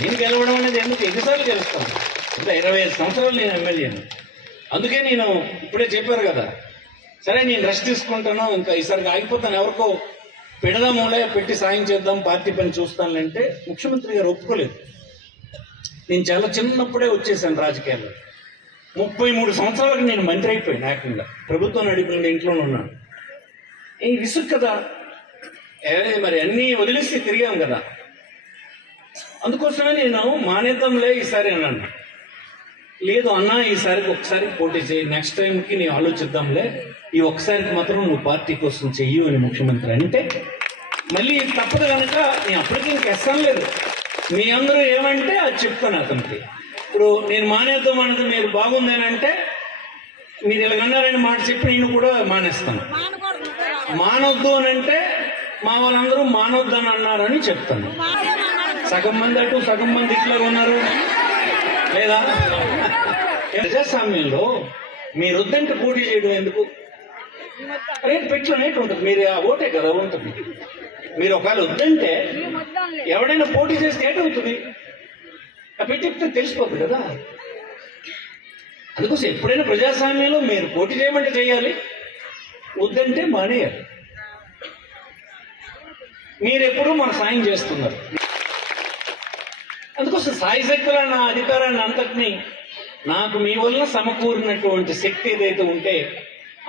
నేను గెలవడం అనేది ఎందుకు? ఎన్నిసార్లు గెలుస్తాను? ఇంకా ఇరవై ఐదు సంవత్సరాలు నేను ఎమ్మెల్యేను. అందుకే నేను ఇప్పుడే చెప్పారు కదా సరే నేను రెస్ట్ తీసుకుంటాను ఇంకా ఈసారి ఆగిపోతాను. ఎవరికో పెడదాములే పెట్టి సాయం చేద్దాం పార్టీ పని చూస్తానంటే ముఖ్యమంత్రి గారు ఒప్పుకోలేదు. నేను చాలా చిన్నప్పుడే వచ్చేసాను రాజకీయాల్లో. ముప్పై మూడు సంవత్సరాలకు నేను మంత్రి అయిపోయాను ఏకంగా. ప్రభుత్వం నడిపిన ఇంట్లోనే ఉన్నాను. ఈ విసుగు కదా మరి అన్నీ వదిలేసి తిరిగాం కదా. అందుకోసమే నేను మానేద్దాంలే ఈసారి అన్నాను. లేదు అన్నా ఈసారికి ఒకసారి పోటీ చేయి నెక్స్ట్ టైంకి నేను ఆలోచిద్దాంలే. ఈ ఒక్కసారికి మాత్రం నువ్వు పార్టీ కోసం చెయ్యు అని ముఖ్యమంత్రి అంటే మళ్ళీ తప్పదు కనుక నేను అప్పటికి ఇంకెస్తాను లేదు. మీ అందరూ ఏమంటే అది చెప్తాను అతనికి. ఇప్పుడు నేను మానేద్దాం అన్నది మీరు బాగుందని అంటే మీరు ఇలాగన్నారని మాట చెప్పి నేను కూడా మానేస్తాను. మానవద్దు అని అంటే మా వాళ్ళందరూ మానవద్దు అని అన్నారని చెప్తాను. సగం మంది అటు సగం మంది ఇట్లా ఉన్నారు లేదా? ప్రజాస్వామ్యంలో మీరు వద్దంటే పోటీ చేయడం ఎందుకు? రేటు పెట్లో రేటు ఉంటుంది. మీరు ఆ ఓటే కదా ఉంటుంది. మీరు ఒకవేళ వద్దంటే ఎవడైనా పోటీ చేస్తే ఏటవుతుంది ఆ పెట్టి చెప్తే తెలిసిపోతుంది కదా. అందుకోసం ఎప్పుడైనా ప్రజాస్వామ్యంలో మీరు పోటీ చేయమంటే చేయాలి. వద్దంటే మానేయాలి. మీరెప్పుడు మన సాయం చేస్తున్నారు. అందుకోసం సాయి శక్తుల నా అధికారాన్ని అంతటిని నాకు మీ వల్ల సమకూరినటువంటి శక్తి ఏదైతే ఉంటే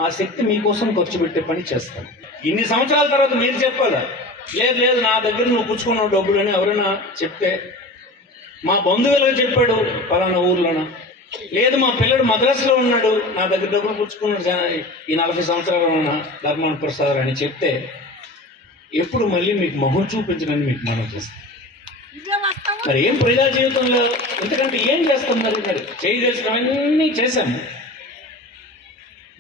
ఆ శక్తి మీకోసం ఖర్చు పెట్టే పని చేస్తాను. ఇన్ని సంవత్సరాల తర్వాత మీరు చెప్పాలా? లేదు లేదు నా దగ్గర నువ్వు పుచ్చుకున్న డబ్బులు అని ఎవరైనా చెప్తే మా బంధువులు చెప్పాడు పలానా ఊర్లోన. లేదు మా పిల్లడు మద్రాసులో ఉన్నాడు నా దగ్గర డబ్బులు పుచ్చుకున్నాడు ఈ నలభై సంవత్సరాలు ఉన్న ధర్మాన ప్రసాద్ అని చెప్తే ఎప్పుడు మళ్ళీ మీకు మొహం చూపించడానికి మీకు మనం చేస్తాం మరి ఏం ప్రజా జీవితంలో ఎందుకంటే ఏం చేస్తాం మరి మరి? అవన్నీ చేశాం.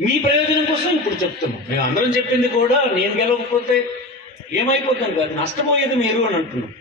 మీ ప్రయోజనం కోసం ఇప్పుడు చెప్తున్నాం. మేము అందరం చెప్పింది కూడా నేను గెలవకపోతే ఏమైపోతాం కాదు. నష్టపోయేది మీరు అని అంటున్నాం.